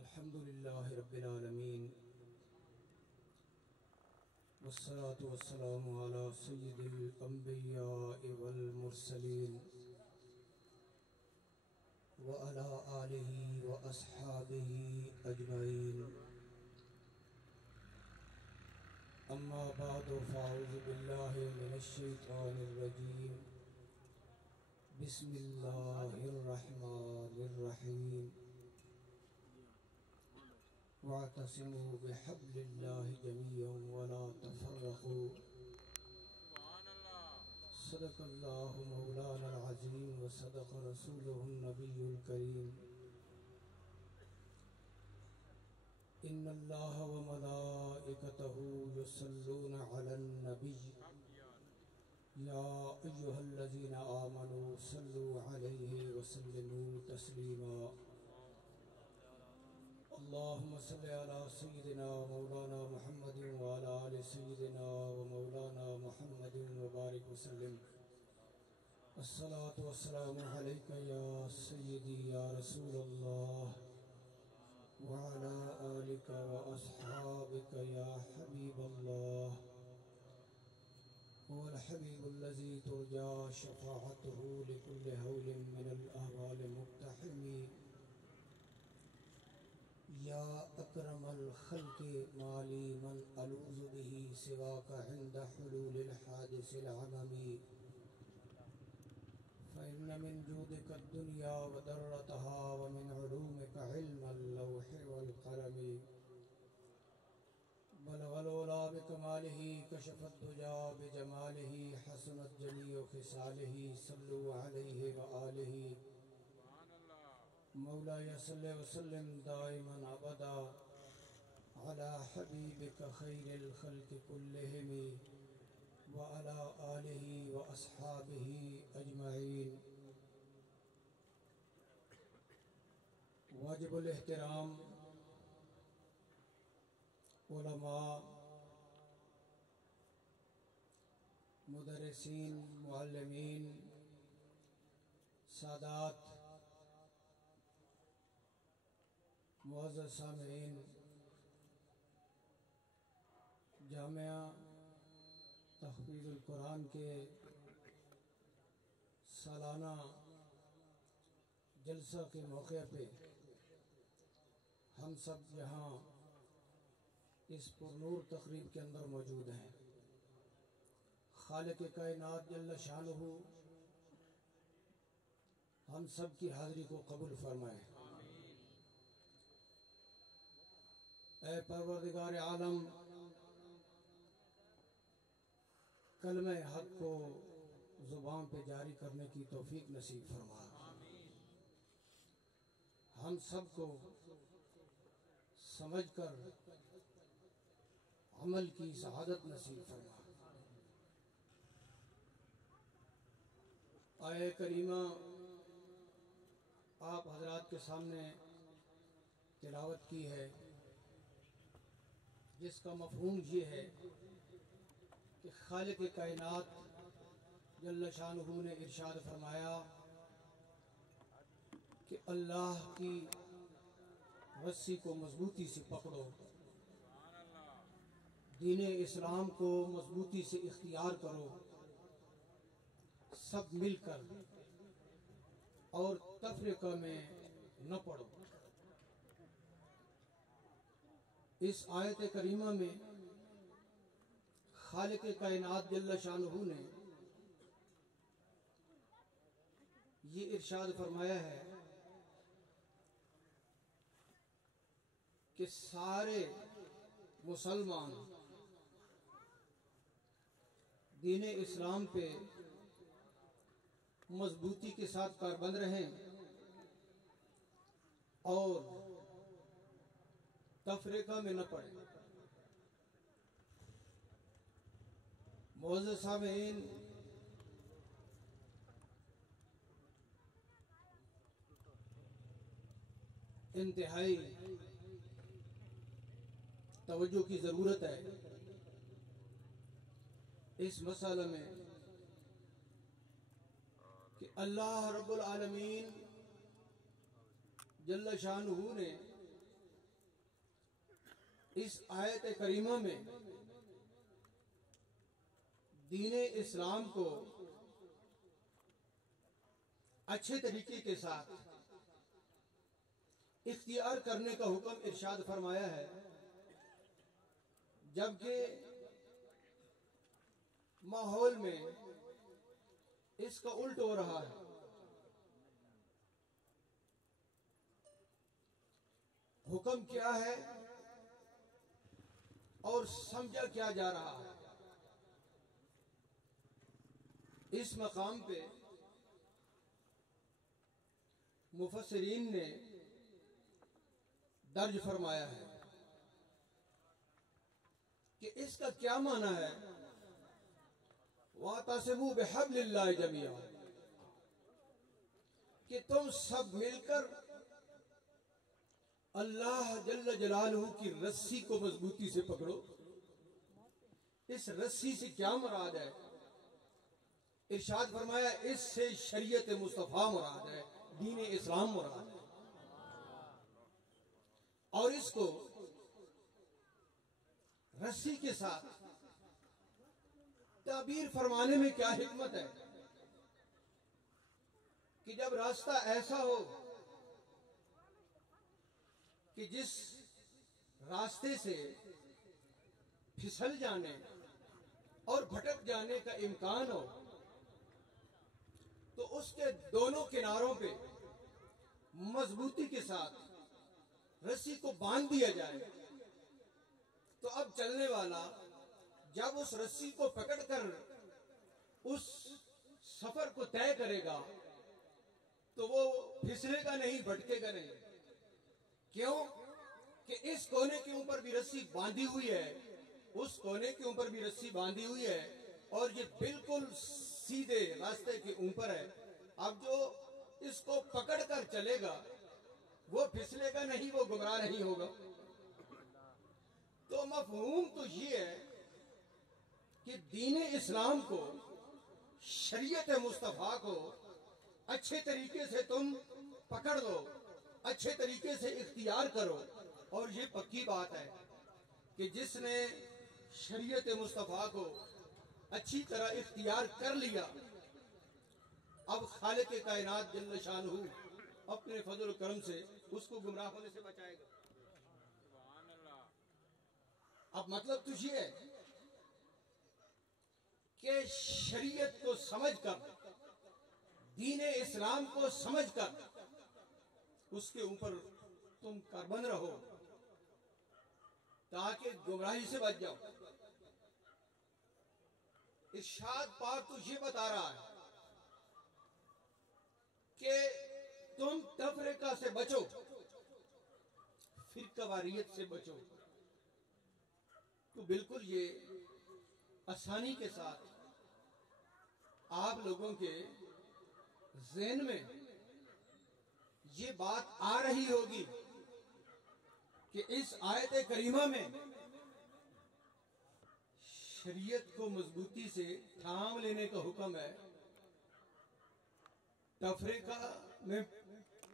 अल्हम्दुलिल्लाहि रब्बिल आलमीन वस्सलातु वस्सलामु अला सय्यिदिल अंबिया'i वल मुरसलीन व अला आलिहि व अस्हाबिहि अजमईन। अम्मा बादु फ़अऊज़ु बिल्लाहि मिनश शैतानिर रजीम। बिस्मिल्लाहिर रहमानिर रहीम। वातसिमू बिहब्लिल्लाहि जमीअन वला तफ़र्रक़ू। सदक़ल्लाहु मौलाना अज़ीम व सदक़ रसूलुहुन नबियुल करीम। इन्नल्लाह व मलाइकतहु युसल्लूना अलन नबी या अय्युहल्लज़ीना आमनू सल्लू अलैहि व सल्लिमू तस्लीमा। अल्लाहुम्मा सल्लि अला सय्यिदिना मौलाना मुहम्मदिन व अला आलि सय्यिदिना व मौलाना मुहम्मदिन व बारिक व सल्लिम। अस्सलातु वस्सलामु अलैका या सय्यिदी या रसूलल्लाह व अला आलिका व अस्हाबिका या हबीबल्लाह वल हबीबुल्लज़ी तुरजा शफ़ाअतुहु लिकुल्लि हौलिन मिनल अहवाल मुक़्तहिमी। या अकरमल खल्क़ि माली मन अलूज़ु बिही सिवाका इंद हुलूलिल हादिसिल अममी। फ़इन्न मिन जूदिका दुनिया व दर्रतहा व मिन उलूमिका इल्मल लौहि वल क़लमी। बलगल उला बिकमालिही कशफ़द दुजा बिजमालिही हसनत जमीउ ख़िसालिही सल्लु अलैहि व आलिही। मौलाया सल्लि व सल्लिम दाइमन अबदा अला हबीबिका खैरिल खल्क़ि कुल्लिहिम व अला आलिही व अस्हाबिही अजमईन। वाजिबुल एहतराम उलमा, मुदर्रिसीन, मुअल्लिमीन, सादात, मुअज़्ज़ज़ सामिईन, जामिया तहफ़ीज़ुल कुरान के सालाना जलसा के मौके पे हम सब यहाँ इस पुरनूर तक़रीब के अंदर मौजूद हैं। खालिक़ कायनात जल्ल शानुहु हम सब की हाज़िरी को कबूल फरमाए। ऐ परवरदिगार आलम, कलमे हक़ को ज़ुबान पे जारी करने की तौफ़ीक नसीब फरमा। हम सब को समझ कर अमल की सआदत नसीब फरमा। आये करीमा आप हज़रात के सामने तिलावत की है, जिसका मफ़हूम ये है कि खालिक़ कायनात जल्ल शानुहु ने इरशाद फरमाया कि अल्लाह की रस्सी को मजबूती से पकड़ो, दीन इस्लाम को मजबूती से इख्तियार करो, सब मिलकर, और तफरीक़ा में न पड़ो। इस आयत करीमा में खालिक़ कायनात जल्ल शानुहु ने ये इरशाद फरमाया है कि सारे मुसलमान दीन इस्लाम पे मजबूती के साथ कारबंद रहें और तफरीका में न पड़े। मुअज़्ज़ज़ सामीईन, इंतहाई तवज्जो की ज़रूरत है इस मसले में कि अल्लाह रब्बुल आलमीन जल्ल शानुहु ने इस आयत करीमा में दीने इस्लाम को अच्छे तरीके के साथ इख्तियार करने का हुक्म इरशाद फरमाया है, जबकि माहौल में इसका उल्ट हो रहा है। हुक्म क्या है और समझा क्या जा रहा है, इस मकाम पे मुफस्सिरीन ने दर्ज फरमाया है कि इसका क्या माना है। वातसिमू बिहब्लिल्लाहि जमीआ, कि तुम सब मिलकर अल्लाह जल्ल जलालहू की रस्सी को मजबूती से पकड़ो। इस रस्सी से क्या मुराद है? इरशाद फरमाया इससे शरीयत मुस्तफा मुराद है, दीन इस्लाम मुराद है। और इसको रस्सी के साथ ताबीर फरमाने में क्या हिकमत है कि जब रास्ता ऐसा हो कि जिस रास्ते से फिसल जाने और भटक जाने का इम्कान हो, तो उसके दोनों किनारों पे मजबूती के साथ रस्सी को बांध दिया जाए। तो अब चलने वाला जब उस रस्सी को पकड़कर उस सफर को तय करेगा तो वो फिसलेगा नहीं, भटकेगा नहीं। क्यों? कि इस कोने के ऊपर भी रस्सी बांधी हुई है, उस कोने के ऊपर भी रस्सी बांधी हुई है, और ये बिल्कुल सीधे रास्ते के ऊपर है। अब जो इसको पकड़कर चलेगा वो फिसलेगा नहीं, वो गुमराह नहीं होगा। तो मफहूम तो ये है कि दीन इस्लाम को, शरीयत मुस्तफा को अच्छे तरीके से तुम पकड़ लो, अच्छे तरीके से इख्तियार करो। और ये पक्की बात है कि जिसने शरीयत मुस्तफा को अच्छी तरह इख्तियार कर लिया, अब खालिक कायनात जल्ल शानहू अपने फजल करम से उसको गुमराह होने से बचाएगा। अब मतलब तो ये है कि शरीयत को समझकर, दीन इस्लाम को समझकर उसके ऊपर तुम कारबंद रहो ताकि गुमराही से बच जाओ। इरशाद पाक तो ये बता रहा है कि तुम तफरीका से बचो, फिरकावारियत से बचो। तो बिल्कुल ये आसानी के साथ आप लोगों के ज़हन में ये बात आ रही होगी कि इस आयत करीमा में शरीयत को मजबूती से थाम लेने का हुक्म है, तफरीका में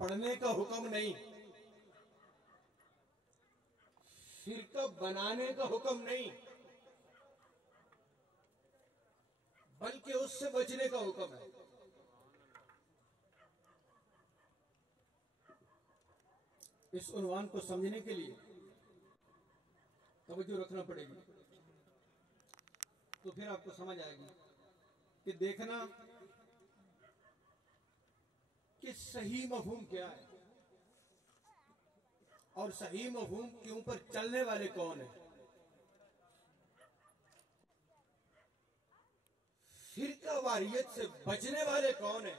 पढ़ने का हुक्म नहीं, फिरका बनाने का हुक्म नहीं, बल्कि उससे बचने का हुक्म है। इस उन्वान को समझने के लिए तवज्जो रखना पड़ेगी, तो फिर आपको समझ आएगी कि देखना कि सही मफहूम क्या है और सही मफहूम के ऊपर चलने वाले कौन है। फिरकावारियत से बचने वाले कौन है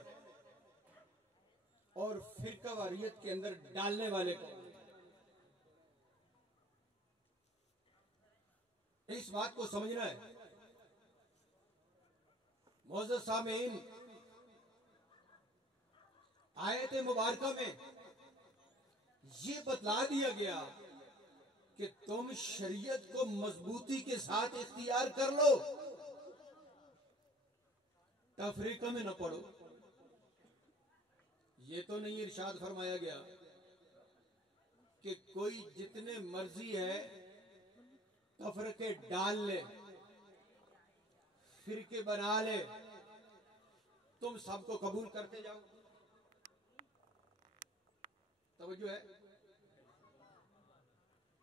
और फिरकावारियत के अंदर डालने वाले कौन है। इस बात को समझना है। मोअज़्ज़ज़ सामीन, आयत मुबारका में ये बतला दिया गया कि तुम शरीयत को मजबूती के साथ इख्तियार कर लो, तफरीका में न पढ़ो। ये तो नहीं इरशाद फरमाया गया कि कोई जितने मर्जी है तफरके डाल ले, फिरके बना ले, तुम सबको कबूल करते जाओ। तवज्जो है?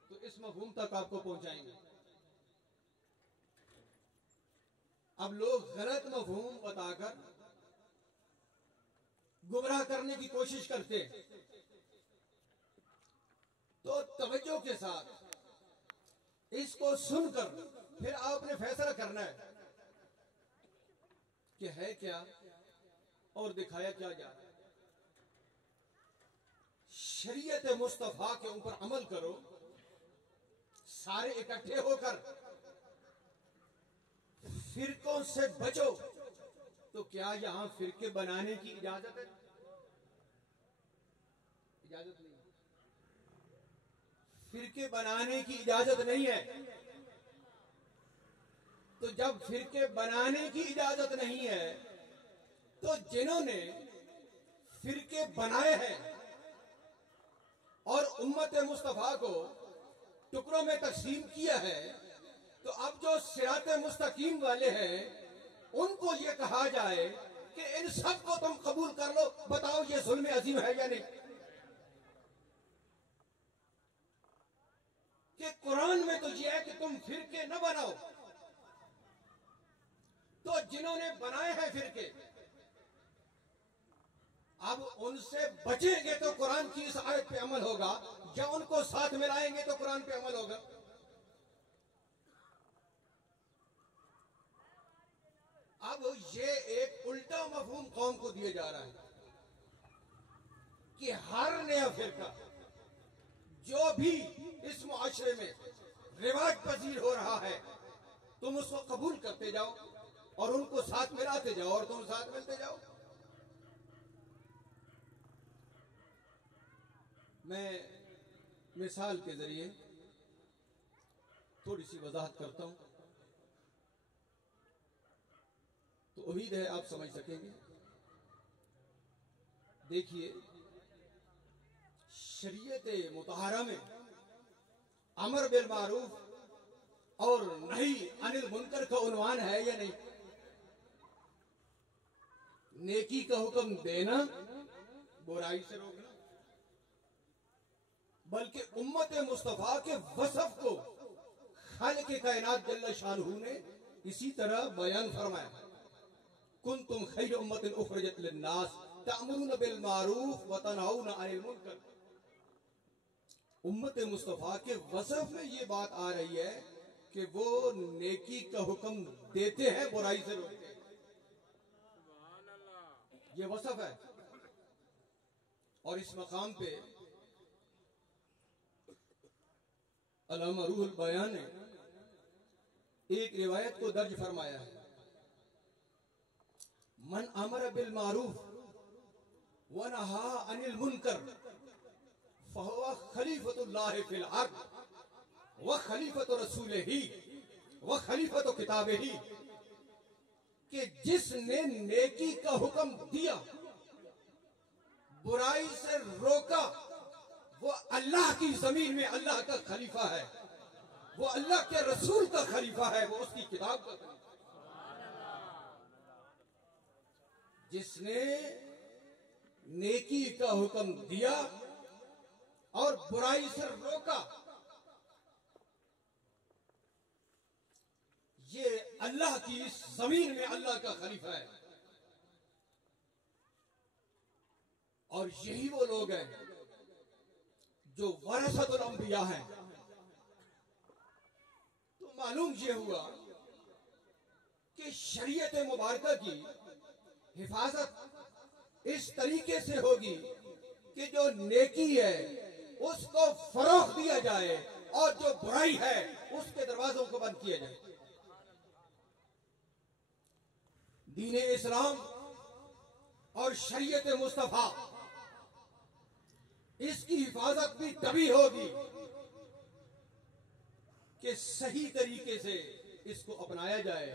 तो इस मफहूम तक आपको पहुंचाएंगे। अब लोग गलत मफहूम बताकर गुमराह करने की कोशिश करते, तो तवज्जो के साथ इसको सुनकर फिर आपने फैसला करना है कि है क्या और दिखाया क्या जा रहा है। शरीयत मुस्तफा के ऊपर अमल करो, सारे इकट्ठे होकर फिरकों से बचो। तो क्या यहां फिरके बनाने की इजाजत है? इजाजत नहीं। फिरके बनाने की इजाजत नहीं है। तो जब फिरके बनाने की इजाजत नहीं है, तो जिन्होंने फिरके बनाए हैं और उम्मत मुस्तफा को टुकड़ों में तकसीम किया है, तो अब जो सिरात मुस्तकीम वाले हैं उनको ये कहा जाए कि इन सब को तुम कबूल कर लो। बताओ ये जुल्म अजीम है या नहीं? कि कुरान में तो ये है कि तुम फिरके न बनाओ। तो जिन्होंने बनाए हैं फिरके, अब उनसे बचेंगे तो कुरान की इस आयत पे अमल होगा, या उनको साथ मिलाएंगे तो कुरान पे अमल होगा। अब ये एक उल्टा मफहूम कौम को दिया जा रहा है कि हर नया फिरका जो भी इस मुआशरे में रिवाज पजीर हो रहा है, तुम उसको कबूल करते जाओ और उनको साथ मिलाते जाओ और तुम साथ मिलते जाओ। मैं मिसाल के जरिए थोड़ी सी वजाहत करता हूं, तो उम्मीद है आप समझ सकेंगे। देखिए, शरीयत मुतहरा में अमर बिल मारूफ और नही अनिल मुनकर का उन्वान है या नहीं? नेकी का हुक्म देना, बुराई से रोकना। बल्कि उम्मत मुस्तफा के वसफ को खालिक कायनात जल्ल शानहू ने इसी तरह बयान फरमाया, कुंतुम खैर उम्मतिन उखरिजत लिन्नास तअमुरुना बिल मारूफ व तनहौना अनिल मुनकर। उम्मत मुस्तफा के वसफ में ये बात आ रही है कि वो नेकी का हुक्म देते हैं, बुराई से रोकते हैं। ये वसफ है। और इस मकाम पे अल्लामा रूहुल बयान ने एक रिवायत को दर्ज फरमाया है, मन अमर बिल मारूफ व नहा अनिल मुनकर फहुवा खलीफतुल्लाह फिल अर्द व खलीफतु रसूलिही व खलीफतु किताबिही। कि जिसने नेकी का हुक्म दिया, बुराई से रोका, वो अल्लाह की जमीन में अल्लाह का खलीफा है, वो अल्लाह के रसूल का खलीफा है, वो उसकी किताब का खलीफा। जिसने नेकी का हुक्म दिया और बुराई से रोका, ये अल्लाह की इस जमीन में अल्लाह का खलीफा है। और यही वो लोग हैं जो वरसतुल अंबिया हैं। तो मालूम ये हुआ कि शरीयत मुबारका की हिफाजत इस तरीके से होगी कि जो नेकी है उसको फरोख दिया जाए और जो बुराई है उसके दरवाजों को बंद किया जाए। दीन इस्लाम और शरीयत मुस्तफा, इसकी हिफाजत भी तभी होगी कि सही तरीके से इसको अपनाया जाए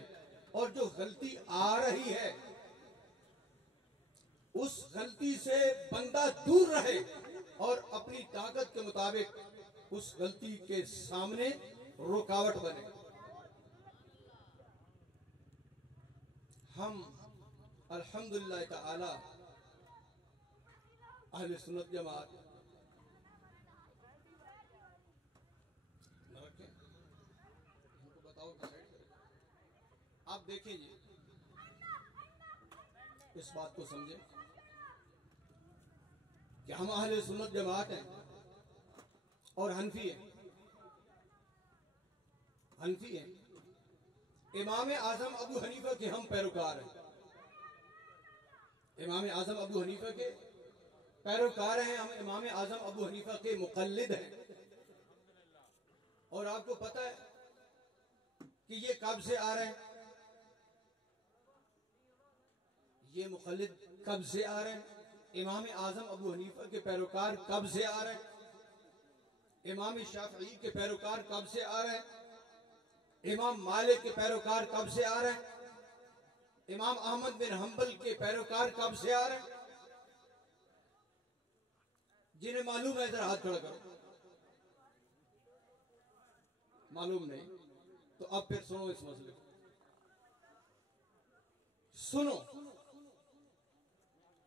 और जो गलती आ रही है उस गलती से बंदा दूर रहे और अपनी ताकत के मुताबिक उस गलती के सामने रुकावट बने। हम अल्हम्दुलिल्लाह ताला अहले सुन्नत जमात इनको बताओ कि साइड करें। आप देखें जी, इस बात को समझें कि हम अहले सुन्नत जमात हैं और हनफी हैं। हनफी हैं, इमाम आजम अबू हनीफा के हम पैरोकार हैं। इमाम आजम अबू हनीफा के पैरोकार हैं हम। इमाम आजम अबू हनीफा के मुक़ल्लिद हैं। और आपको पता है कि ये कब से आ रहे हैं? ये मुक़ल्लिद कब से आ रहे हैं? इमाम आजम अबू हनीफा के पैरोकार कब से आ रहे हैं? इमाम शाफई के पैरोकार कब से आ रहे हैं? इमाम मालिक के पैरोकार कब से आ रहे हैं? इमाम अहमद बिन हंबल के पैरोकार कब से आ रहे हैं? जिन्हें मालूम है जरा हाथ खड़ा करो। मालूम नहीं तो अब फिर सुनो इस मसले को, सुनो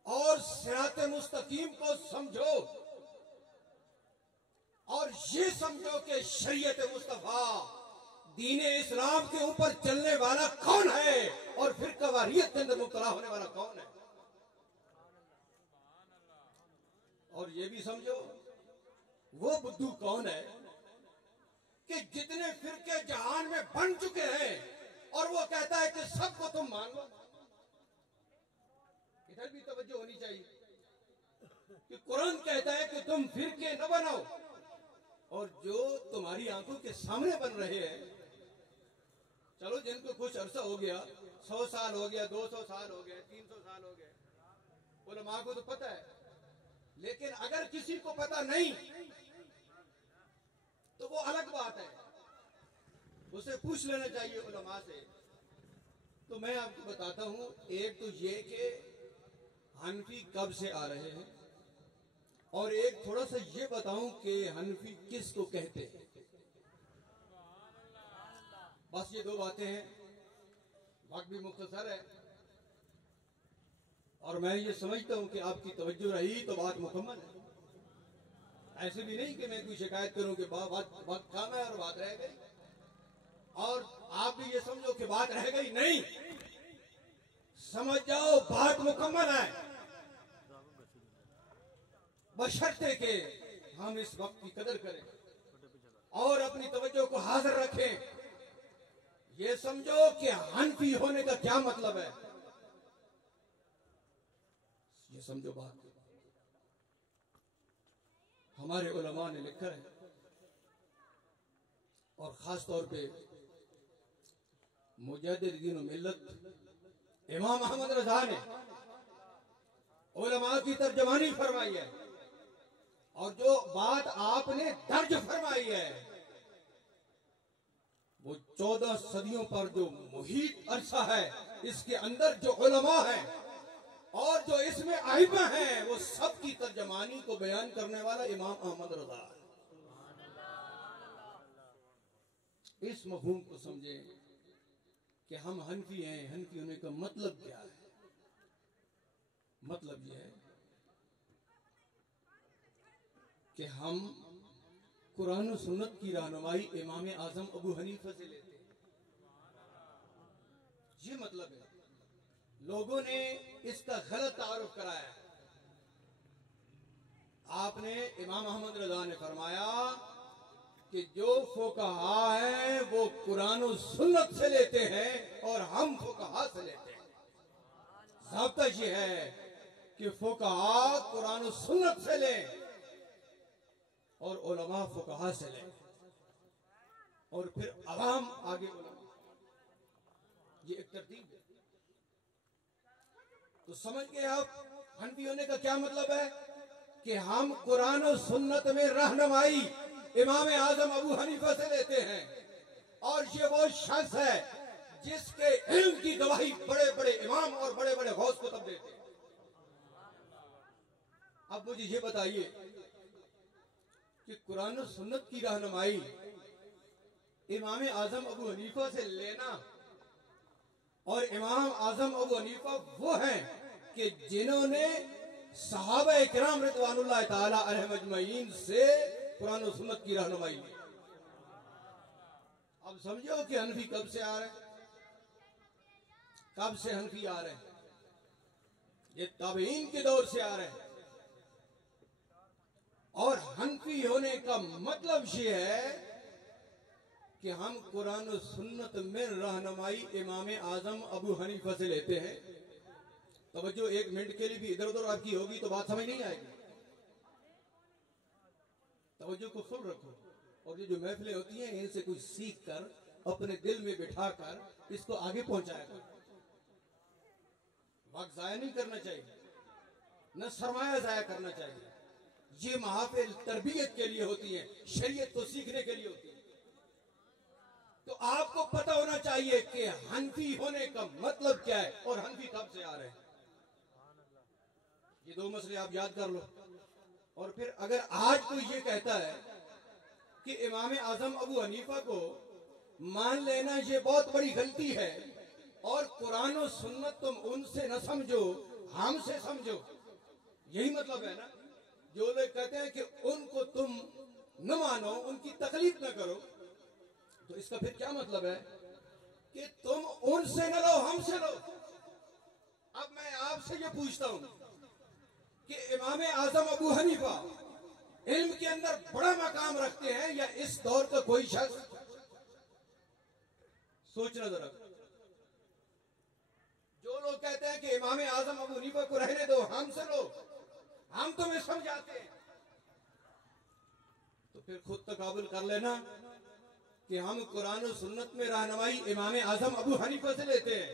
और सिराते मुस्तकीम को समझो और ये समझो कि शरीयत मुस्तफा दीने इस्लाम के ऊपर चलने वाला कौन है और फिर कवारियत के अंदर मुब्तला होने वाला कौन है। और ये भी समझो वो बुद्धू कौन है कि जितने फिरके जहान में बन चुके हैं और वो कहता है कि सबको तुम मान लो। इधर भी तवज्जो होनी चाहिए कि कुरान कहता है कि तुम फिरके न बनाओ, और जो तुम्हारी आंखों के सामने बन रहे हैं, चलो जिनको कुछ अरसा हो गया, 100 साल हो गया, 200 साल हो गए, 300 साल हो गए, उलमा को तो पता है। लेकिन अगर किसी को पता नहीं तो वो अलग बात है, उसे पूछ लेना चाहिए उलमा से। तो मैं आपको बताता हूं, एक तो ये कि हनफी कब से आ रहे हैं, और एक थोड़ा सा ये बताऊं कि हनफी किसको कहते हैं। बस ये दो बातें हैं, वक्त भी मुख्तसर है और मैं ये समझता हूं कि आपकी तवज्जो रही तो बात मुकम्मल है। ऐसे भी नहीं कि मैं कोई शिकायत करूं कि वक्त कम है और बात रह गई, और आप भी ये समझो कि बात रह गई। नहीं, समझ जाओ बात मुकम्मल है, बशर्ते के हम इस वक्त की कदर करें और अपनी तवज्जो को हाजिर रखें। ये समझो कि हनफी होने का क्या मतलब है, ये समझो बात। हमारे उलमा ने लिखा है, और खास तौर पे मुजद्दिद दीन व मिल्लत इमाम अहमद रज़ा ने उलमा की तर्जमानी फरमाई है, और जो बात आपने दर्ज फरमाई है वो 14 सदियों पर जो मुहीत अरसा है, इसके अंदर जो उलमा है और जो इसमें आइमा है, वो सब की तर्जमानी को बयान करने वाला इमाम अहमद रज़ा है। इस मफहूम को समझे कि हम हनफी हैं। हनफी होने का मतलब क्या है? मतलब यह है कि हम कुरान और सुन्नत की रहनुमाई इमाम आजम अबू हनीफा से लेते हैं। ये मतलब है। लोगों ने इसका गलत तारुफ कराया। आपने इमाम अहमद रज़ा ने फरमाया कि जो फुकहा है वो कुरान और सुन्नत से लेते हैं और हम फुकहा से लेते हैं। ज़ाब्ता ये है कि फुकहा कुरान और सुन्नत से लें और उलमा फुकहा से लें, और फिर अवाम आगे उलमा। ये एक तरतीब है। तो समझ गए आप हनफी होने का क्या मतलब है? कि हम कुरान और सुन्नत में रहनुमाई इमाम आजम अबू हनीफा से लेते हैं, और ये वो शख्स है जिसके इल्म की गवाही बड़े बड़े इमाम और बड़े बड़े गौस को तब देते हैं। अब मुझे ये बताइए कि कुरान और सुन्नत की रहनुमाई इमाम आजम अबू हनीफा से लेना, और इमाम आजम अबू हनीफा वो हैं कि जिन्होंने सहाबा इकराम रिदवानुल्लाह ताला अलैहिम अजमईन से कुरान और सुन्नत की रहनुमाई ली। अब समझो कि हनफी कब से आ रहे हैं, कब से हनफी आ रहे हैं? ये ताबईन के दौर से आ रहे हैं। और हनफी होने का मतलब ये है कि हम कुरान और सुन्नत में रहनुमाई इमाम आजम अबू हनीफा से लेते हैं। तवज्जो एक मिनट के लिए भी इधर उधर आपकी होगी तो बात समझ नहीं आएगी। तवज्जो को फुल रखो, और ये जो महफिलें होती हैं इनसे कुछ सीख कर अपने दिल में बिठा कर इसको आगे पहुंचाया करो। वक्त जाया नहीं करना चाहिए, न सरमाया जाया करना चाहिए। ये महफिल तरबियत के लिए होती है, शरीयत को सीखने के लिए होती है। तो आपको पता होना चाहिए कि हनफी होने का मतलब क्या है और हनफी कब से आ रहे हैं। ये दो मसले आप याद कर लो। और फिर अगर आज कोई ये कहता है कि इमाम आजम अबू हनीफा को मान लेना ये बहुत बड़ी गलती है और कुरान और सुन्नत तुम उनसे न समझो हमसे समझो, यही मतलब है ना। जो लोग कहते हैं कि उनको तुम न मानो, उनकी तकलीफ न करो, तो इसका फिर क्या मतलब है कि तुम उनसे न लो हमसे लो। अब मैं आपसे ये पूछता हूं कि इमाम आजम अबू हनीफा इल्म के अंदर बड़ा मकाम रखते हैं या इस दौर का कोई शख्स? सोचना जरा। जो लोग कहते हैं कि इमाम आजम अबू हनीफा को रहने दो, हमसे लो, हम तुम्हें समझाते हैं, तो फिर खुद तकाबुल कर लेना कि हम कुरान और सुन्नत में रहनुमाई इमाम आजम अबू हनीफा से लेते हैं।